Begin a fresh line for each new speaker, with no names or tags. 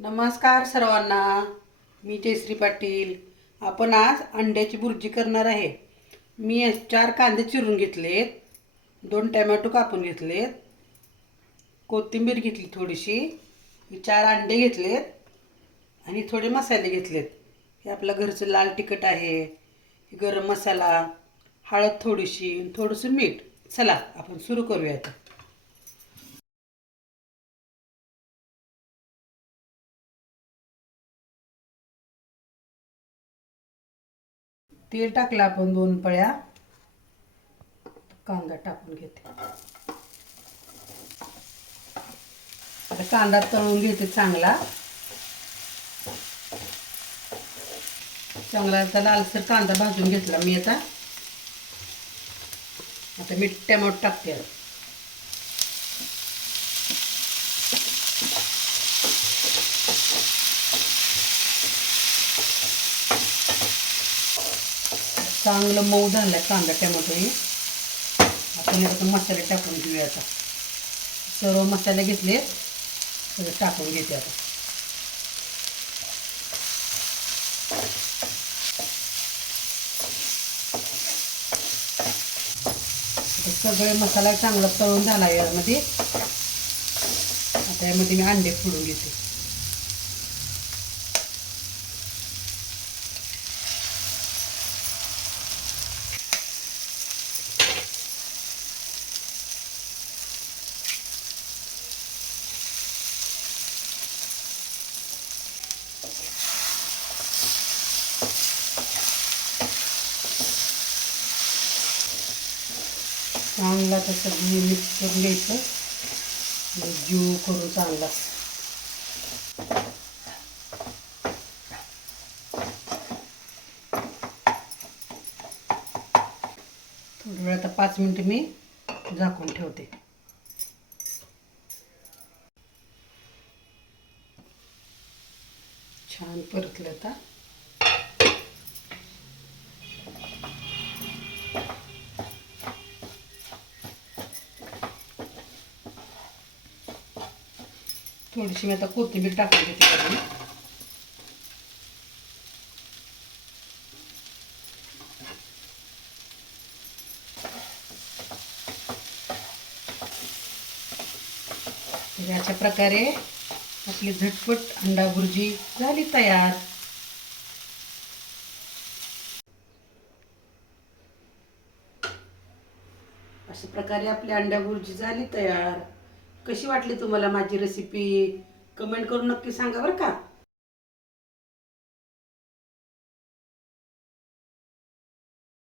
नमस्कार सर्वांना. मी जयश्री पाटील. आपण आज अंड्याची भुर्जी करणार आहे. मी चार कांदे चिरून घेतलेत. दोन टमॅटो कापून घेतलेत. कोथिंबीर घेतली थोडीशी. मी चार अंडे घेतलेत. आणि थोडे मसाले घेतलेत. हे आपलं घरचं लाल तिखट आहे. गरम मसाला हळद थोडीशी थोडंसं मीठ. चला आपण सुरू करूया आता तेल टाकलं आपण दोन पळ्या. कांदा टाकून घेते. आता कांदा तळून घेते चांगला. चांगला आता लालसर कांदा भाजून घेतला मी आता. आता मी टमॅटो टाकते. चांगलं मऊ झालं कांदा टमॅटो आपण यात मसाले टाकून घेऊया आता. सर्व मसाले घेतले सगळे टाकून घेते आता. आता सगळे मसाला चांगला तळून झाला यामध्ये. आता यामध्ये मी अंडे फोडून घेते. चांगला तसं मी मिक्स करून घ्यायचं. जीव करून चांगला. थोडं वेळ आता पाच मिनटं मी झाकून ठेवते. छान परतलं आता. थोडीशी मी आता कोथिंबीर टाकून देते तर अशा प्रकारे आपली झटपट अंडा भुर्जी झाली तयार. अशा प्रकारे आपली अंडा भुर्जी झाली तयार. कशी वाटली तुम्हाला माझी रेसिपी कमेंट करून नक्की सांगा बरं का.